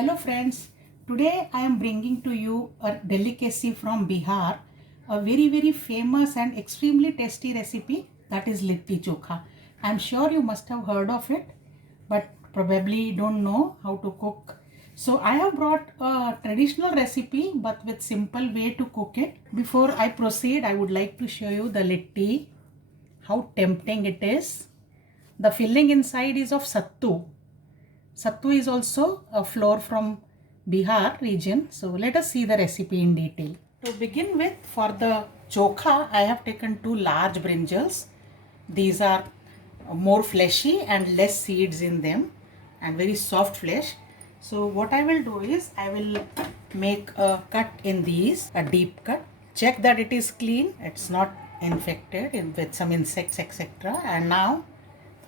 Hello friends, today I am bringing to you a delicacy from Bihar, a very famous and extremely tasty recipe, that is litti chokha. I am sure you must have heard of it, but probably don't know how to cook. So I have brought a traditional recipe but with simple way to cook it. Before I proceed, I would like to show you the litti, how tempting it is. The filling inside is of sattu. Sattu is also a flour from Bihar region. So let us see the recipe in detail. To begin with, for the chokha, I have taken two large brinjals. These are more fleshy and less seeds in them and very soft flesh. So what I will do is I will make a cut in these, a deep cut. Check that it is clean, it's not infected with some insects, etc. And now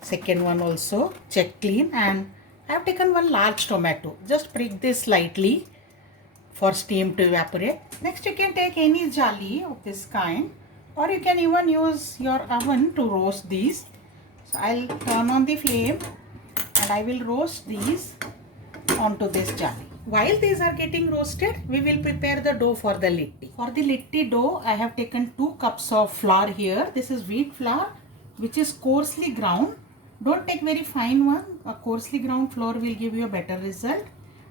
second one also check clean, and I have taken one large tomato. Just prick this slightly for steam to evaporate. Next you can take any jali of this kind, or you can even use your oven to roast these. So I'll turn on the flame and I will roast these onto this jali. While these are getting roasted, we will prepare the dough for the litti. For the litti dough, I have taken 2 cups of flour here. This is wheat flour which is coarsely ground. Don't take very fine one. A coarsely ground flour will give you a better result.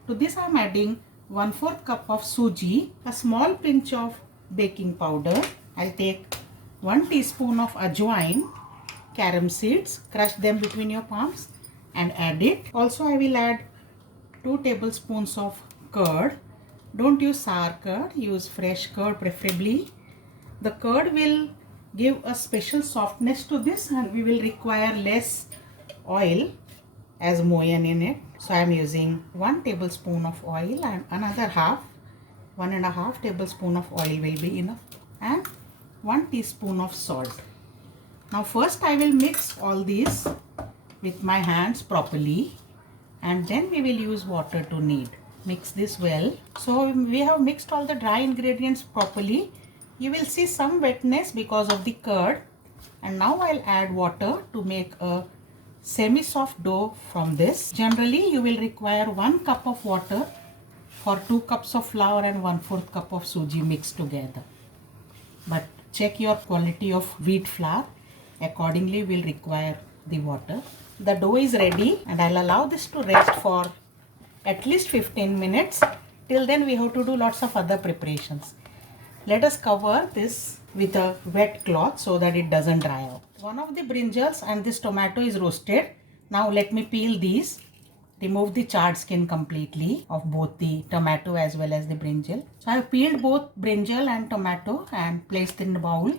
To this I am adding 1/4 cup of suji, a small pinch of baking powder. I'll take 1 teaspoon of ajwain, carom seeds, crush them between your palms and add it. Also I will add 2 tablespoons of curd. Don't use sour curd, use fresh curd preferably. The curd will give a special softness to this and we will require less oil as moyan in it. So I am using 1 tablespoon of oil and another 1.5 tablespoon of oil will be enough, and 1 teaspoon of salt. Now first I will mix all these with my hands properly and then we will use water to knead. Mix this well. So we have mixed all the dry ingredients properly. You will see some wetness because of the curd, and now I'll add water to make a semi-soft dough from this. Generally you will require 1 cup of water for 2 cups of flour and 1/4 cup of suji mixed together. But check your quality of wheat flour. Accordingly will require the water. The dough is ready and I'll allow this to rest for at least 15 minutes. Till then we have to do lots of other preparations. Let us cover this with a wet cloth so that it doesn't dry out. One of the brinjals and this tomato is roasted. Now let me peel these. Remove the charred skin completely of both the tomato as well as the brinjal. So I have peeled both brinjal and tomato and placed in the bowl.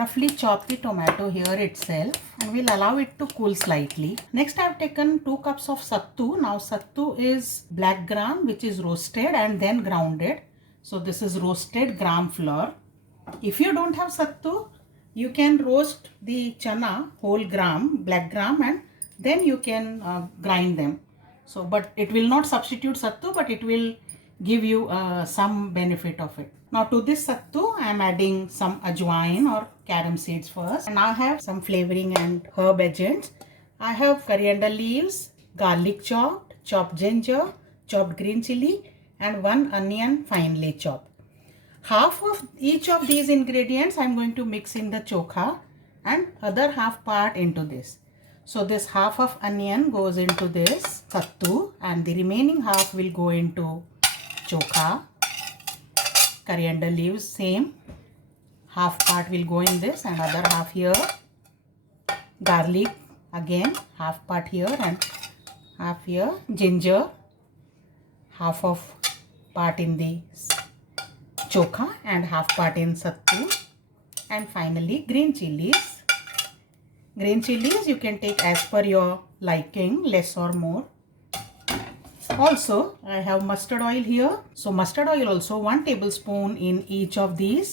Roughly chop the tomato here itself and we'll allow it to cool slightly. Next I have taken 2 cups of sattu. Now sattu is black gram which is roasted and then grounded. So this is roasted gram flour. If you don't have sattu, you can roast the chana whole gram, black gram, and then you can grind them. So but it will not substitute sattu, but it will give you some benefit of it. Now to this sattu I am adding some ajwain or carom seeds first, and I have some flavoring and herb agents. I have coriander leaves, garlic chopped, chopped ginger, chopped green chili, and 1 onion finely chopped. Half of each of these ingredients I am going to mix in the chokha and other half part into this. So this half of onion goes into this sattu and the remaining half will go into chokha. Coriander leaves same, half part will go in this and other half here. Garlic again half part here and half here. Ginger half of part in the chokha and half part in sattu, and finally green chilies. Green chilies you can take as per your liking, less or more. Also I have mustard oil here, so mustard oil also 1 tablespoon in each of these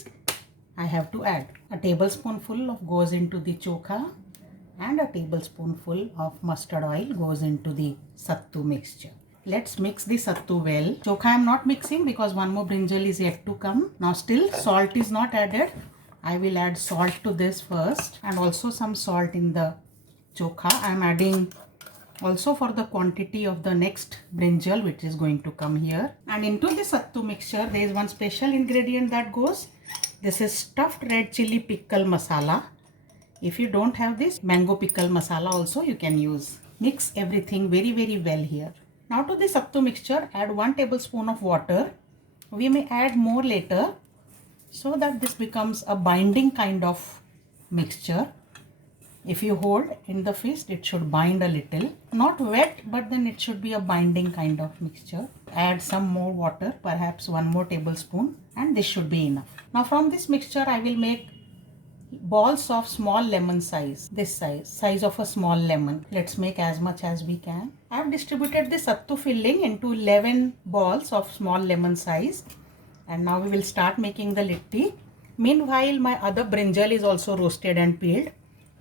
I have to add. A tablespoonful of goes into the chokha and a tablespoonful of mustard oil goes into the sattu mixture. Let's mix the sattu well. Chokha I am not mixing because one more brinjal is yet to come. Now still salt is not added. I will add salt to this first and also some salt in the chokha. I am adding Also for the quantity of the next brinjal which is going to come here. And into the sattu mixture there is one special ingredient that goes. This is stuffed red chili pickle masala. If you don't have this, mango pickle masala also you can use. Mix everything very well here. Now to the sattu mixture add 1 tablespoon of water. We may add more later so that this becomes a binding kind of mixture. If you hold in the fist, it should bind a little. Not wet, but then it should be a binding kind of mixture. Add some more water, perhaps 1 more tablespoon, and this should be enough. Now from this mixture, I will make balls of small lemon size. This size of a small lemon. Let's make as much as we can. I have distributed the sattu filling into 11 balls of small lemon size. And now we will start making the litti. Meanwhile, my other brinjal is also roasted and peeled.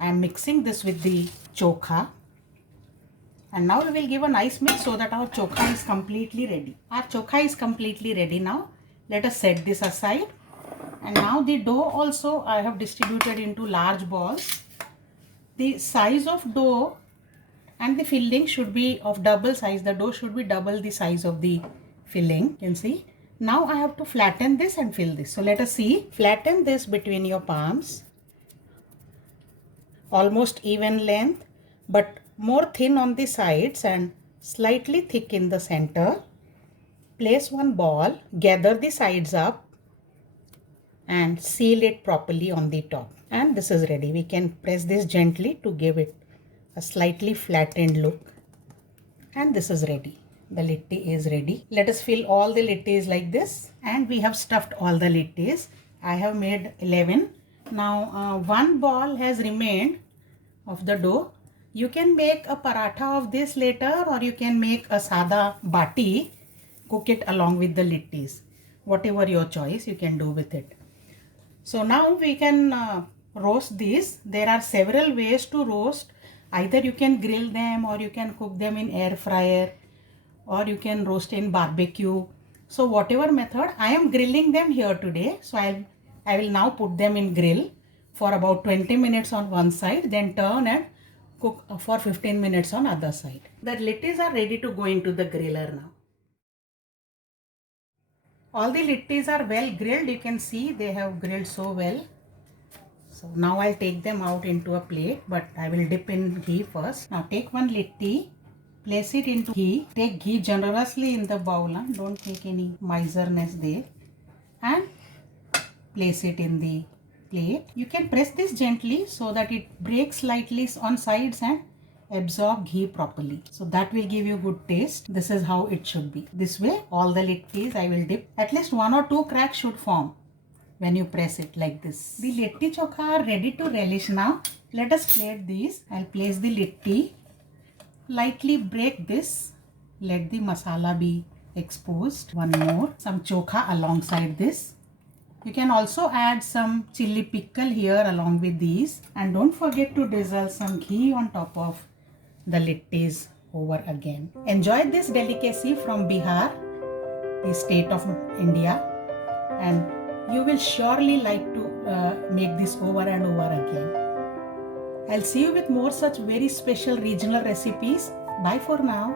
I am mixing this with the chokha. And now we will give a nice mix so that our chokha is completely ready. Our chokha is completely ready now. Let us set this aside. And now the dough also I have distributed into large balls. The size of dough and the filling should be of double size. The dough should be double the size of the filling. You can see. Now I have to flatten this and fill this. So let us see. Flatten this between your palms. Almost even length, but more thin on the sides and slightly thick in the center. Place one ball, gather the sides up and seal it properly on the top. And this is ready. We can press this gently to give it a slightly flattened look. And this is ready. The litti is ready. Let us fill all the littis like this. And we have stuffed all the littis. I have made 11. Now one ball has remained of the dough. You can make a paratha of this later, or you can make a sada bati, cook it along with the littis. Whatever your choice, you can do with it. So now we can roast these. There are several ways to roast. Either you can grill them, or you can cook them in air fryer, or you can roast in barbecue. So whatever method, I am grilling them here today. So I will now put them in grill for about 20 minutes on one side, then turn and cook for 15 minutes on other side. The littis are ready to go into the griller now. All the littis are well grilled. You can see they have grilled so well. So now I'll take them out into a plate, but I will dip in ghee first. Now take one litti, place it into ghee. Take ghee generously in the bowl. Don't take any miserness there. And place it in the plate. You can press this gently so that it breaks slightly on sides and absorb ghee properly. So that will give you good taste. This is how it should be. This way all the littis I will dip. At least 1 or 2 cracks should form when you press it like this. The litti chokha are ready to relish now. Let us plate these. I'll place the litti. Lightly break this. Let the masala be exposed. One more. Some chokha alongside this. You can also add some chili pickle here along with these. And don't forget to drizzle some ghee on top of the littis over again. Enjoy this delicacy from Bihar, the state of India. And you will surely like to make this over and over again. I'll see you with more such very special regional recipes. Bye for now.